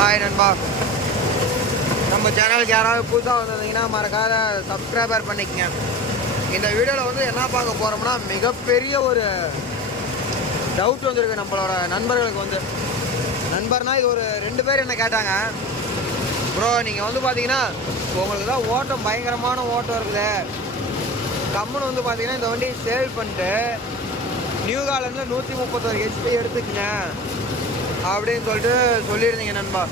Hi நண்பா. நம்ம சேனலுக்கு யாராவது புதுசாக வந்திருந்தீங்கன்னா மறக்காத சப்ஸ்கிரைபர் பண்ணிக்கங்க. இந்த வீடியோவில் வந்து என்ன பார்க்க போகிறோம்னா மிகப்பெரிய ஒரு டவுட் வந்திருக்கு நம்மளோட நண்பர்களுக்கு வந்து. நண்பர்னா இது ஒரு ரெண்டு பேர் என்ன கேட்டாங்க ப்ரோ நீங்கள் வந்து பார்த்தீங்கன்னா உங்களுக்கு தான் ஓட்டம் பயங்கரமான ஓட்டம் இருக்குது. கம்முன்னு வந்து பார்த்தீங்கன்னா இந்த வண்டியை சேல் பண்ணிட்டு நியூ காலண்டில் நூற்றி முப்பத்தொரு ஹெச்பி எடுத்துக்கங்க. அப்படின்னு சொல்லிட்டு சொல்லியிருந்தீங்க நண்பா.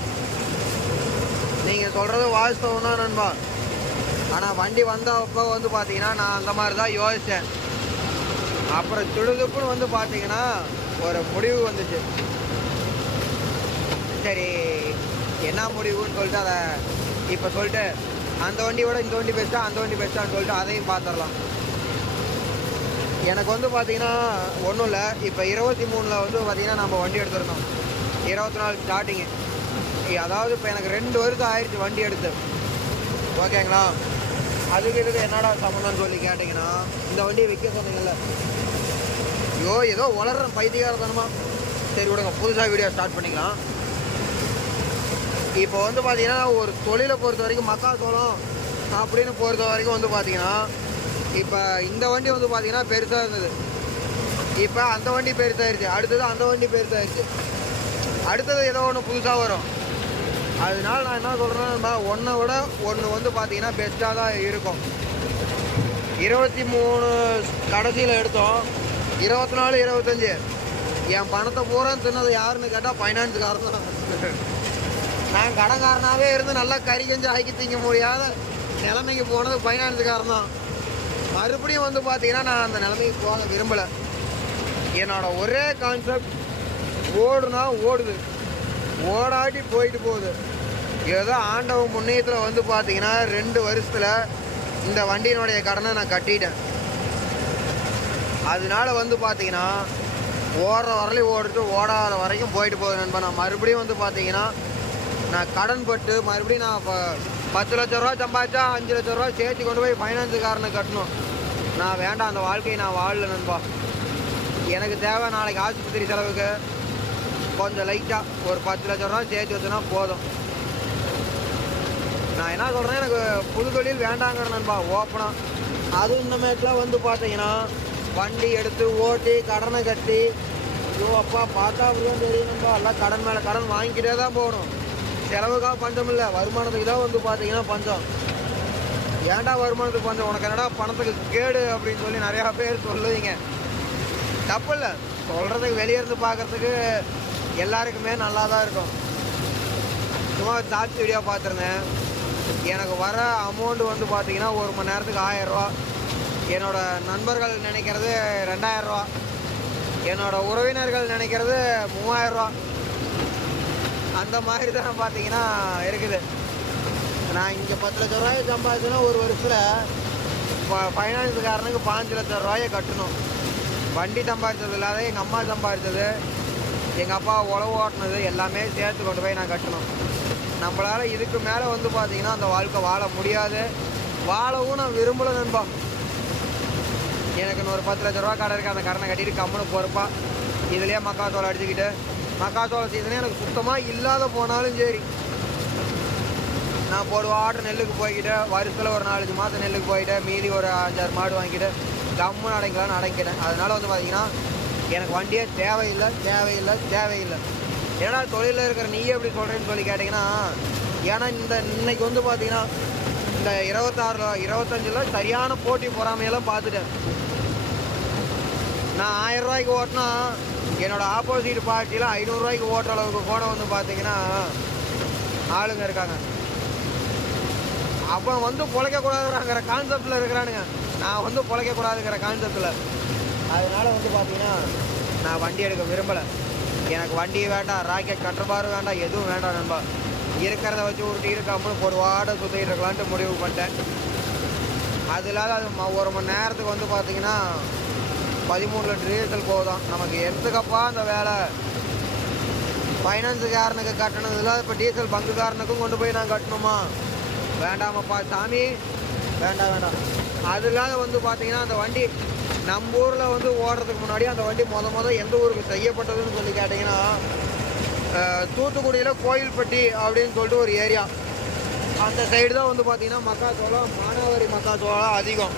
நீங்கள் சொல்கிறது வாஸ்தவம் தான் நண்பா. ஆனால் வண்டி வந்தப்போ வந்து பார்த்தீங்கன்னா நான் அந்த மாதிரி தான் யோசித்தேன் அப்புறம் துடுதுப்புன்னு வந்து பார்த்தீங்கன்னா ஒரு முடிவு வந்துச்சு. சரி என்ன முடிவுன்னு சொல்லிட்டு அதை இப்போ சொல்லிட்டு அந்த வண்டியோட இந்த வண்டி பெஸ்ட்டா அந்த வண்டி பெஸ்ட்டான்னு சொல்லிட்டு அதையும் பார்த்துடலாம் எனக்கு வந்து பார்த்தீங்கன்னா ஒன்றும் இல்லை. இப்போ இருபத்தி மூணில் வந்து பார்த்திங்கன்னா நம்ம வண்டி எடுத்துருந்தோம். இருபத்தி நாலு ஸ்டார்டிங்கு அதாவது இப்போ எனக்கு ரெண்டு வருஷம் ஆயிடுச்சு வண்டி எடுத்து. ஓகேங்களா அதுக்கு இதுக்கு என்னடா சம்மந்தம்னு சொல்லி கேட்டிங்கன்னா இந்த வண்டியை விற்க சொன்னீங்கல்ல. ஐயோ ஏதோ வளர்ற பைத்தியகாரத்தனமா சரி விடுங்க புதுசாக வீடியோ ஸ்டார்ட் பண்ணிக்கலாம். இப்போ வந்து பார்த்தீங்கன்னா ஒரு தொழிலை பொறுத்த வரைக்கும் மக்காச்சோளம் அப்படின்னு பொறுத்த வரைக்கும் வந்து பார்த்தீங்கன்னா இப்போ இந்த வண்டி வந்து பார்த்தீங்கன்னா பெருசாக இருந்தது. இப்போ அந்த வண்டி பெருசாகிருச்சு அடுத்தது அந்த வண்டி பெருசாகிருச்சு அடுத்தது ஏதோ ஒன்று புதுசாக வரும். அதனால நான் என்ன சொல்கிறேன்னா ஒன்றை விட ஒன்று வந்து பார்த்திங்கன்னா பெஸ்ட்டாக தான் இருக்கும். இருபத்தி மூணு கடைசியில் எடுத்தோம். இருபத்தி நாலு இருபத்தஞ்சி. என் பணத்தை பூரா தின்னது யாருன்னு கேட்டால் ஃபைனான்ஸுக்காரன் தான். நான் கடன்காரனாகவே இருந்து நல்லா கறி கஞ்சி ஆக்கி திங்க முடியாத நிலைமைக்கு போனது ஃபைனான்ஸுக்காரன் தான். மறுபடியும் வந்து பார்த்தீங்கன்னா நான் அந்த நிலைமைக்கு போக விரும்பலை. என்னோடய ஒரே கான்செப்ட் ஓடுனா ஓடுது. ஓடாட்டி போயிட்டு போகுது. ஏதோ ஆண்டவன் முன்னேயத்தில் வந்து பார்த்தீங்கன்னா ரெண்டு வருஷத்தில் இந்த வண்டியினுடைய கடனை நான் கட்டிட்டேன். அதனால வந்து பார்த்தீங்கன்னா ஓடுற வரலையும் ஓடிட்டு ஓடாத வரைக்கும் போயிட்டு போகுது நண்பா. நான் மறுபடியும் வந்து பார்த்தீங்கன்னா நான் கடன் பட்டு மறுபடியும் நான் இப்போ பத்து லட்ச ரூபா சம்பாதிச்சா அஞ்சு லட்ச ரூபா சேர்த்து கொண்டு போய் ஃபைனான்ஸுக்காரனை கட்டணும். நான் வேண்டாம் அந்த வாழ்க்கையை நான் வாழல நண்பா. எனக்கு தேவை நாளைக்கு ஆஸ்பத்திரி செலவுக்கு. கொஞ்சம் லைட்டாக ஒரு பத்து லட்ச ரூபா சேர்த்து வச்சுனா போதும். நான் என்ன சொல்கிறேன் எனக்கு புது தொழில் வேண்டாங்கிற நண்பா ஓப்பனாக அதுவும் இந்தமேட்டுலாம் வந்து பார்த்தீங்கன்னா வண்டி எடுத்து ஓட்டி கடனை கட்டி ஐயோ அப்பா பார்த்தா அப்படிதான் தெரியும் நண்பா. எல்லாம் கடன் மேலே கடன் வாங்கிக்கிட்டே தான் போகணும். செலவுக்காக பஞ்சம் இல்லை. வருமானத்துக்கு தான் வந்து பார்த்தீங்கன்னா பஞ்சம். ஏன்டா வருமானத்துக்கு பஞ்சம்? உனக்கு என்னடா பணத்துக்கு கேடு அப்படின்னு சொல்லி நிறையா பேர் சொல்லுவீங்க. தப்பு இல்லை. சொல்கிறதுக்கு வெளியே இருந்து பார்க்குறதுக்கு எல்லாருக்குமே நல்லா தான் இருக்கும். சும்மா ஷார்ட்ஸ் வீடியோ பார்த்துருந்தேன். எனக்கு வர அமௌண்ட் வந்து பார்த்தீங்கன்னா ஒரு மணி நேரத்துக்கு ஆயிரரூவா. என்னோட நண்பர்கள் நினைக்கிறது ரெண்டாயிரரூவா. என்னோட உறவினர்கள் நினைக்கிறது மூவாயிரரூவா. அந்த மாதிரி தான் பார்த்தீங்கன்னா இருக்குது. நான் இங்கே பத்து லட்ச ரூபாயை சம்பாதிச்சேன்னா ஒரு வருஷத்தில் ஃபைனான்ஸுக்காரனுக்கு பாஞ்சு லட்ச ரூபாயை கட்டணும். வண்டி சம்பாதிச்சது இல்லாத எங்கள் அம்மா சம்பாதிச்சது. எங்கள் அப்பா உழவு ஓட்டினது எல்லாமே சேர்த்து கொண்டு போய் நான் கட்டணும். நம்மளால் இதுக்கு மேலே வந்து பார்த்திங்கன்னா அந்த வாழ்க்கை வாழ முடியாது. வாழவும் நான் விரும்பலை நண்பா. எனக்கு இன்னொரு பத்து லட்ச ரூபா கடை இருக்குது அந்த கடனை கட்டிட்டு கம்முன்னு பொறுப்பா. இதுலேயே மக்காச்சோளம் அடிச்சுக்கிட்டு மக்காச்சோளம் சீசனே எனக்கு சுத்தமாக இல்லாத போனாலும் சரி. நான் போடுவாட்டு நெல்லுக்கு போய்கிட்டு வருஷத்தில் ஒரு நாலஞ்சு மாதம் நெல்லுக்கு போயிட்டு மீதி ஒரு அஞ்சாறு மாடு வாங்கிட்டு கம்முன்னு அடைக்கலான்னு அடைக்கிறேன் அதனால் வந்து பார்த்திங்கன்னா எனக்கு வண்டியே தேவையில்லை தேவையில்லை தேவையில்லை. ஏன்னா தொழிலில் இருக்கிற நீயே எப்படி சொல்கிறேன்னு சொல்லி கேட்டிங்கன்னா ஏன்னா இந்த இன்னைக்கு வந்து பார்த்தீங்கன்னா இந்த இருபத்தாறுல இருபத்தஞ்சில் சரியான போட்டி பொறாமையெல்லாம் பார்த்துட்டேன். நான் ஆயிரம் ரூபாய்க்கு ஓட்டினா என்னோட ஆப்போசிட் பார்ட்டியில் ஐநூறுரூவாய்க்கு ஓட்டுற அளவுக்கு கூட வந்து பார்த்தீங்கன்னா ஆளுங்க இருக்காங்க. அவன் வந்து பிழைக்கக்கூடாதுங்கிற கான்செப்டில் இருக்கிறானுங்க. நான் வந்து பிழைக்கக்கூடாதுங்கிற கான்செப்டில் அதனால் வந்து பார்த்தீங்கன்னா நான் வண்டி எடுக்க விரும்பலை. எனக்கு வண்டி வேண்டாம் ராக்கெட் கட்டுறபாரு வேண்டாம் எதுவும் வேண்டாம் நண்பா. இருக்கிறத வச்சு உருட்டி இருக்காமல் ஒரு வாடை சுற்றிட்டு இருக்கலான்ட்டு முடிவு பண்ணிட்டேன். அது இல்லாத அது ம- ஒரு மணி நேரத்துக்கு வந்து பார்த்தீங்கன்னா பதிமூணு லிட்டர் டீசல் போதும். நமக்கு எதுக்கப்பா அந்த வேலை? ஃபைனான்ஸுக்காரனுக்கு கட்டணதில்ல இப்போ டீசல் பங்குக்காரனுக்கும் கொண்டு போய் நான் கட்டணுமா? வேண்டாமப்பா சாமி. வேண்டாம் வேண்டாம். அது இல்லாத வந்து பார்த்தீங்கன்னா அந்த வண்டி நம்ம ஊரில் வந்து ஓடுறதுக்கு முன்னாடி அந்த வண்டி முத மொதல் எந்த ஊருக்கு செய்யப்பட்டதுன்னு சொல்லி கேட்டிங்கன்னா தூத்துக்குடியில் கோயில்பட்டி அப்படின்னு சொல்லிட்டு ஒரு ஏரியா. அந்த சைடு தான் வந்து பார்த்தீங்கன்னா மக்காச்சோளம் மானாவாரி மக்காச்சோளம் அதிகம்.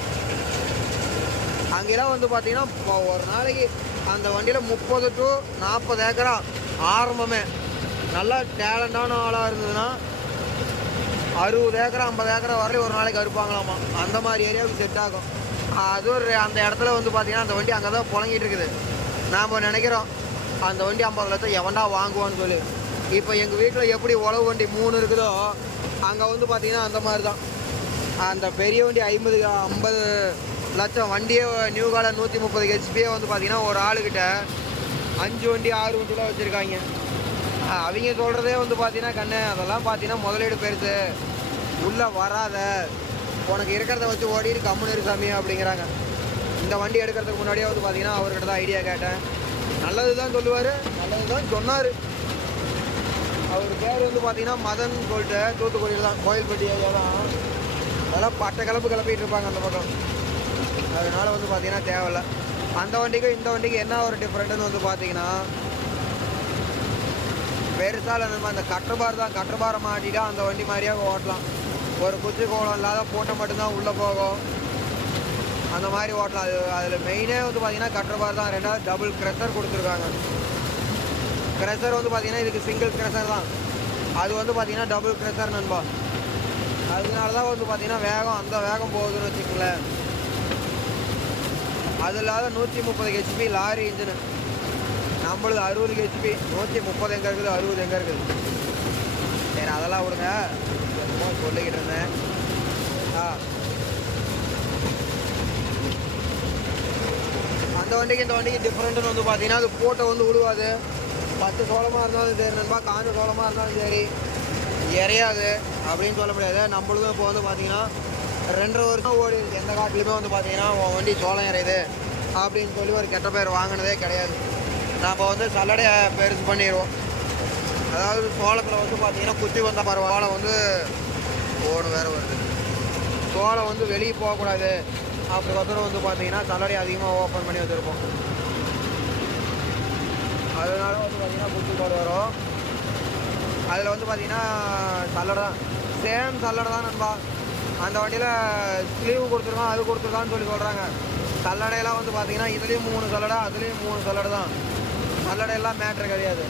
அங்கெல்லாம் வந்து பார்த்தீங்கன்னா இப்போ ஒரு நாளைக்கு அந்த வண்டியில் முப்பது டு நாற்பது ஏக்கரா ஆரம்பமே. நல்லா டேலண்டான ஆளாக இருந்ததுன்னா அறுபது ஏக்கரா ஐம்பது ஏக்கரா வரலையும் ஒரு நாளைக்கு அறுப்பாங்களாமா? அந்த மாதிரி ஏரியாவுக்கு செட் ஆகும். அது ஒரு அந்த இடத்துல வந்து பார்த்தீங்கன்னா அந்த வண்டி அங்கே தான் புழங்கிட்டு இருக்குது. நாம் நினைக்கிறோம் அந்த வண்டி ஐம்பது லட்சம் எவன்டா வாங்குவான்னு சொல்லி. இப்போ எங்கள் வீட்டில் எப்படி உழவு வண்டி மூணு இருக்குதோ அங்கே வந்து பார்த்தீங்கன்னா அந்த மாதிரி தான் அந்த பெரிய வண்டி ஐம்பது ஐம்பது லட்சம் வண்டியே நியூ காலர் நூற்றி முப்பது ஹெச்பியே வந்து பார்த்தீங்கன்னா ஒரு ஆளுக்கிட்ட அஞ்சு வண்டி ஆறு வண்டிலாம் வச்சுருக்காங்க. அவங்க சொல்கிறதே வந்து பார்த்தீங்கன்னா கண்ணு அதெல்லாம் பார்த்தீங்கன்னா முதலீடு பெருசு. உள்ளே வராத. உனக்கு இருக்கிறத வச்சு ஓடிட்டு கம்முன்னு இரு சாமி அப்படிங்கிறாங்க. இந்த வண்டி எடுக்கிறதுக்கு முன்னாடியே வந்து பார்த்தீங்கன்னா அவர்கிட்ட தான் ஐடியா கேட்டேன். நல்லது தான் சொல்லுவார் நல்லது தான் சொன்னார். அவர் பேர் வந்து பார்த்தீங்கன்னா மதன் சொல்லிட்டு தூத்துக்குடியில் தான் கோயில்பட்டி ஏரியா தான். அதெல்லாம் பட்ட கிளப்பு கிளப்பிட்டு இருப்பாங்க அந்த பக்கம். அதனால் வந்து பார்த்தீங்கன்னா தேவையில்ல. அந்த வண்டிக்கும் இந்த வண்டிக்கும் என்ன ஒரு டிஃப்ரெண்ட்டுன்னு வந்து பார்த்தீங்கன்னா பெருசால நம்ம அந்த கட்டபார் தான் கட்டபாரை மாட்டிட்டா அந்த வண்டி மாதிரியே ஓட்டலாம். ஒரு குச்சி கோலம் இல்லாத போட்ட மட்டும்தான் உள்ளே போகும். அந்த மாதிரி ஓட்டலாம். அது அதில் மெயினே வந்து பார்த்தீங்கன்னா கட்டபார் தான். ரெண்டாவது டபுள் க்ரெஷர் கொடுத்துருக்காங்க. க்ரெஷர் வந்து பார்த்தீங்கன்னா இதுக்கு சிங்கிள் க்ரெஷர் தான். அது வந்து பார்த்தீங்கன்னா டபுள் க்ரெஷர் நண்பா. அதனால தான் வந்து பார்த்தீங்கன்னா வேகம் அந்த வேகம் போகுதுன்னு வச்சுக்கோங்களேன். அது இல்லாத நூற்றி முப்பது ஹெச்பி லாரி இன்ஜினு நம்மளுது அறுபது ஹெச்பி நூற்றி முப்பது எங்கே இருக்குது அறுபது எங்கே இருக்குது? சரி அதெல்லாம் விடுங்க. என்னமோ சொல்லிக்கிட்டு இருந்தேன். ஆ. அந்த வண்டிக்கு இந்த வண்டிக்கு டிஃப்ரெண்ட்டுன்னு வந்து பார்த்தீங்கன்னா அது போட்டை வந்து விழுவாது. பத்து சோளமாக இருந்தாலும் சரி நண்பா காஞ்ச சோளமாக இருந்தாலும் சரி. இறையாது அப்படின்னு சொல்ல முடியாது. நம்மளுக்கும் இப்போ வந்து பார்த்தீங்கன்னா ரெண்டரை வருஷம் ஓடி எந்த காட்டிலுமே வந்து பார்த்தீங்கன்னா உன் வண்டி சோளம் இறையுது. அப்படின்னு சொல்லி ஒரு கெட்ட பேர் வாங்கினதே கிடையாது. நம்ம வந்து சல்லடையை பெருசு பண்ணிடுவோம். அதாவது சோளத்தில் வந்து பார்த்தீங்கன்னா குத்தி வந்த பரவாயில்ல வந்து ஓடு வேறு வருது. சோளம் வந்து வெளியே போகக்கூடாது அப்படிக்கொசரம் வந்து பார்த்தீங்கன்னா சல்லடை அதிகமாக ஓப்பன் பண்ணி வச்சுருப்போம். அதனால வந்து பார்த்திங்கன்னா குத்தி கோடு வரும். அதில் வந்து பார்த்தீங்கன்னா சல்லடை தான். சேம் சல்லடை தான் நண்பா. அந்த வண்டியில் ஸ்லீவ் கொடுத்துருக்கான் அது கொடுத்துருக்கான்னு சொல்லி சொல்கிறாங்க சல்லடையெல்லாம் வந்து பார்த்தீங்கன்னா இதுலேயும் மூணு சல்லடை அதுலேயும் மூணு சல்லடை தான். சல்லடையெல்லாம் மேட்ரு கிடையாது.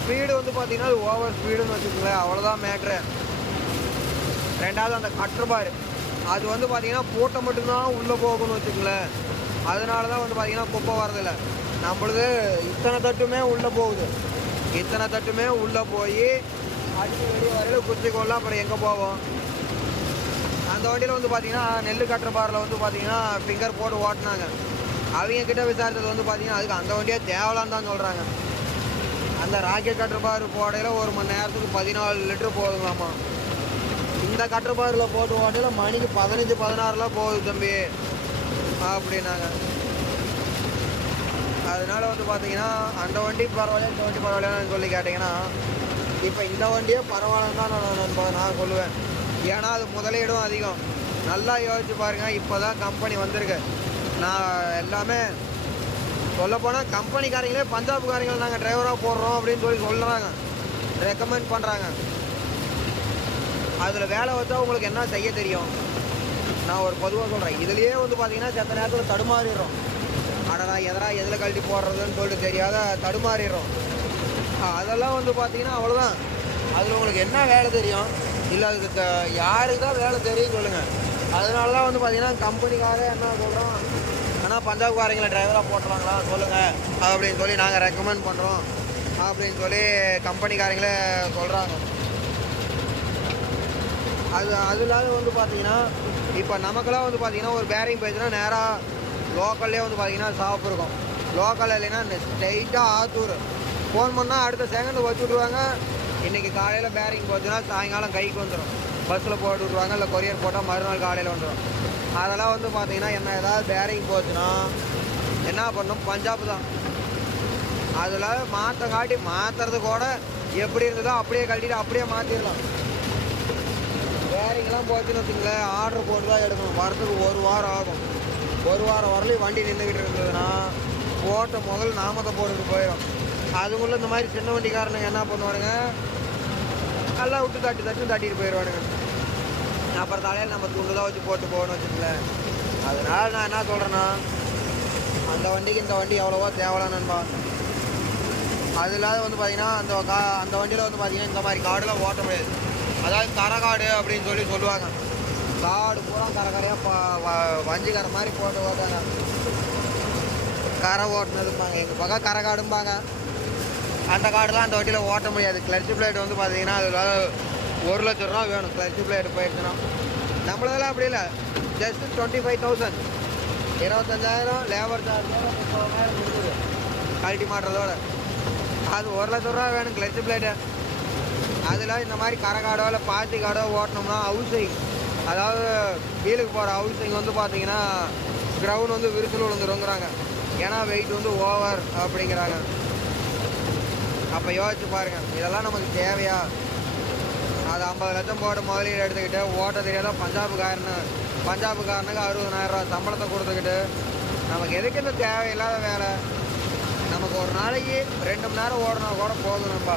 ஸ்பீடு வந்து பார்த்தீங்கன்னா அது ஓவர் ஸ்பீடுன்னு வச்சுக்கோங்களேன். அவ்வளோதான் மேட்ரு ரெண்டாவது அந்த கட்டர் அது வந்து பார்த்தீங்கன்னா பூட்டை மட்டும்தான் உள்ளே போகணும்னு வச்சுக்கோங்களேன். அதனால தான் வந்து பார்த்தீங்கன்னா குப்பை வரதில்லை. நம்மளுது இத்தனை தட்டுமே உள்ளே போகுது. இத்தனை தட்டுமே உள்ளே போய் அடிச்சு வெளியே வரையில் குச்சி அப்புறம் எங்கே போவோம்? அந்த வண்டியில் வந்து பார்த்தீங்கன்னா நெல் கட்டுற பாரில் வந்து பார்த்தீங்கன்னா ஃபிங்கர் போட்டு ஓட்டினாங்க. அவங்க கிட்ட விசாரித்தது வந்து பார்த்தீங்கன்னா அதுக்கு அந்த வண்டியே தேவலான்னு தான் சொல்கிறாங்க அந்த ராக்கெட் கட்டுற போடையில் ஒரு மணி நேரத்துக்கு பதினாலு லிட்டர் போகுதுங்களாமா இந்த கட்டுற போட்டு ஓட்டையில் மணிக்கு பதினஞ்சு பதினாறுலாம் போகுது தம்பி அப்படின்னாங்க. அதனால் வந்து பார்த்தீங்கன்னா அந்த வண்டி பரவாயில்ல இந்த வண்டி பரவாயில்லன்னு சொல்லி கேட்டிங்கன்னா இப்போ இந்த வண்டியே பரவாயில்லன்னு தான் நான் நான் நான் சொல்லுவேன். ஏன்னா அது முதலீடும் அதிகம். நல்லா யோசிச்சு பாருங்கள் இப்போ தான் கம்பெனி வந்திருக்கு. நான் எல்லாமே சொல்லப்போனால் கம்பெனிக்காரங்களே பஞ்சாப்காரங்களை நாங்கள் டிரைவராக போடுறோம் அப்படின்னு சொல்லி சொல்கிறாங்க ரெக்கமெண்ட் பண்ணுறாங்க அதில் வேலை வச்சா உங்களுக்கு என்ன செய்ய தெரியும்? நான் ஒரு பொதுவாக சொல்கிறேன் இதுலேயே வந்து பார்த்தீங்கன்னா செத்த நேரத்தில் தடுமாறிடுறோம். நான் எதனா எதில் கழட்டி போடுறதுன்னு சொல்லிட்டு தெரியாத தடுமாறிடுறோம். அதெல்லாம் வந்து பார்த்தீங்கன்னா அவ்வளோதான் அதில் உங்களுக்கு என்ன வேலை தெரியும்? இல்லை அதுக்கு யாருக்கு தான் வேலை தெரியும் சொல்லுங்கள் அதனால தான் வந்து பார்த்தீங்கன்னா கம்பெனிக்காரே என்ன சொல்கிறோம் ஆனால் பஞ்சாப்காரங்களை டிரைவராக போட்டுருவாங்களா? சொல்லுங்கள் அப்படின்னு சொல்லி நாங்கள் ரெக்கமெண்ட் பண்ணுறோம் அப்படின்னு சொல்லி கம்பெனிக்காரங்களே சொல்கிறாங்க அது அது இல்லாத வந்து பார்த்தீங்கன்னா இப்போ நமக்கெல்லாம் வந்து பார்த்தீங்கன்னா ஒரு பேரிங் போயிடுச்சுன்னா நேராக லோக்கல்லே வந்து பார்த்தீங்கன்னா ஷாப் இருக்கும். லோக்கல் இல்லைன்னா ஸ்ட்ரைட்டாக ஆத்தூர். ஃபோன் பண்ணால் அடுத்த செகண்ட் வச்சு விட்ருவாங்க இன்றைக்கி காலையில் பேரிங் போச்சுன்னா சாயங்காலம் கைக்கு வந்துடும் பஸ்ஸில் போட்டு விட்ருவாங்க இல்லை கொரியர் போட்டால் மறுநாள் காலையில் வந்துடும். அதெல்லாம் வந்து பார்த்தீங்கன்னா என்ன ஏதாவது பேரிங் போச்சுன்னா என்ன பண்ணும்? பஞ்சாப் தான். அதில் மாற்ற காட்டி மாற்றுறது கூட எப்படி இருந்ததோ அப்படியே கழட்டிட்டு அப்படியே மாற்றிடலாம் பேரிங்லாம் போச்சுன்னு வச்சுங்களேன் ஆர்டர் போட்டு தான் எடுக்கணும். வரதுக்கு ஒரு வாரம் ஆகும். ஒரு வாரம் வரலையும் வண்டி நின்றுக்கிட்டு இருந்ததுன்னா போட்ட முதல் நாமத்தை போட்டுட்டு போயிடும். அதுக்குள்ளே இந்த மாதிரி சின்ன வண்டிக்காரனுங்க என்ன பண்ணுவானுங்க? நல்லா விட்டு தட்டு தட்டி தட்டிட்டு போயிடுவானுங்க. அப்புறம் தலையில் நம்ம துண்டு தான் வச்சு போட்டு போகணும்னு வச்சுக்கல அதனால் நான் என்ன சொல்கிறேன்னா அந்த வண்டிக்கு இந்த வண்டி எவ்வளோவா தேவலாம் நண்பா. அது இல்லாத வந்து பார்த்தீங்கன்னா அந்த கா அந்த வண்டியில் வந்து பார்த்தீங்கன்னா இந்த மாதிரி காடுலாம் ஓட்ட முடியாது. அதாவது கரகாடு அப்படின்னு சொல்லி சொல்லுவாங்க. காடு பூரா கரகரையாக ப வ- மாதிரி போட்டு ஓட்டாங்க கரை ஓட்டினதுப்பாங்க எங்கள் பக்கம் கரகாடும்பாங்க. அந்த கார்டெலாம் அந்த வண்டியில் ஓட்ட முடியாது. கிளர்ச்சி பிளேட் வந்து பார்த்தீங்கன்னா அதில் ஒரு லட்ச ரூபா வேணும். கிளர்ச்சி பிளேட் போயிடுச்சுன்னா நம்மளதெல்லாம் அப்படி இல்லை. ஜஸ்ட் டுவெண்ட்டி ஃபைவ் தௌசண்ட் இருபத்தஞ்சாயிரம் லேபர் சார்ஜோட முப்பதாயிரம் கழட்டி மாட்டுறதோட அது ஒரு லட்ச ரூபா வேணும் கிளர்ச்சி பிளேட்டு அதில் இந்த மாதிரி கரகாடோ இல்லை பாத்தி காடோ ஓட்டணும்னா ஹவுசிங் அதாவது வீலுக்கு போகிற ஹவுசிங் வந்து பார்த்தீங்கன்னா கிரவுண்ட் வந்து விரிசல் விழுந்துருங்கிறாங்க. ஏன்னா வெயிட் வந்து ஓவர் அப்படிங்கிறாங்க. அப்போ யோசிச்சு பாருங்கள் இதெல்லாம் நமக்கு தேவையா? அது ஐம்பது லட்சம் போட்டு முதலீடு எடுத்துக்கிட்டு ஓட்ட தெரியாத பஞ்சாபுக்காரனு பஞ்சாபுக்காரனுக்கு அறுபதனாயிரரூவா சம்பளத்தை கொடுத்துக்கிட்டு நமக்கு எதுக்கு இந்த தேவையில்லாத வேலை? நமக்கு ஒரு நாளைக்கு ரெண்டு மணி நேரம் ஓடினா கூட போதும் நண்பா.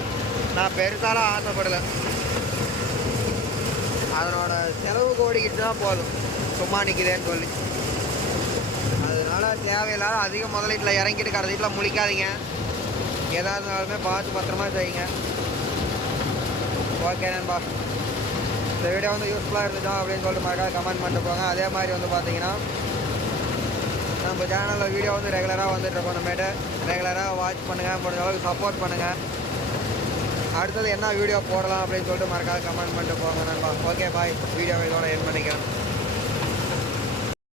நான் பெருசாலாம் ஆசைப்படலை. அதனோட செலவுக்கு ஓடிக்கிட்டு தான் போதும். சும்மா நிற்கிதேன்னு சொல்லி. அதனால் தேவையில்லாத அதிக முதலீட்டில் இறங்கிட்டு கடைசியில் முழிக்காதீங்க. எதாக இருந்தாலுமே பார்த்து பத்திரமா செய்யுங்க. ஓகே நண்பா. இந்த வீடியோ வந்து யூஸ்ஃபுல்லாக இருந்துச்சோம் அப்படின்னு சொல்லிட்டு மறக்காத கமெண்ட் பண்ணிட்டு போங்க. அதே மாதிரி வந்து பார்த்தீங்கன்னா நம்ம சேனலில் வீடியோ வந்து ரெகுலராக வந்துட்டுருக்கோம் நம்மகிட்ட. ரெகுலராக வாட்ச் பண்ணுங்கள் முடிஞ்ச அளவுக்கு சப்போர்ட் பண்ணுங்கள் அடுத்தது என்ன வீடியோ போடலாம் அப்படின்னு சொல்லிட்டு மறக்காத கமெண்ட் பண்ணிட்டு போங்க நண்பா. ஓகே பாய் வீடியோ இதோட என் பண்ணிக்கிறேன்.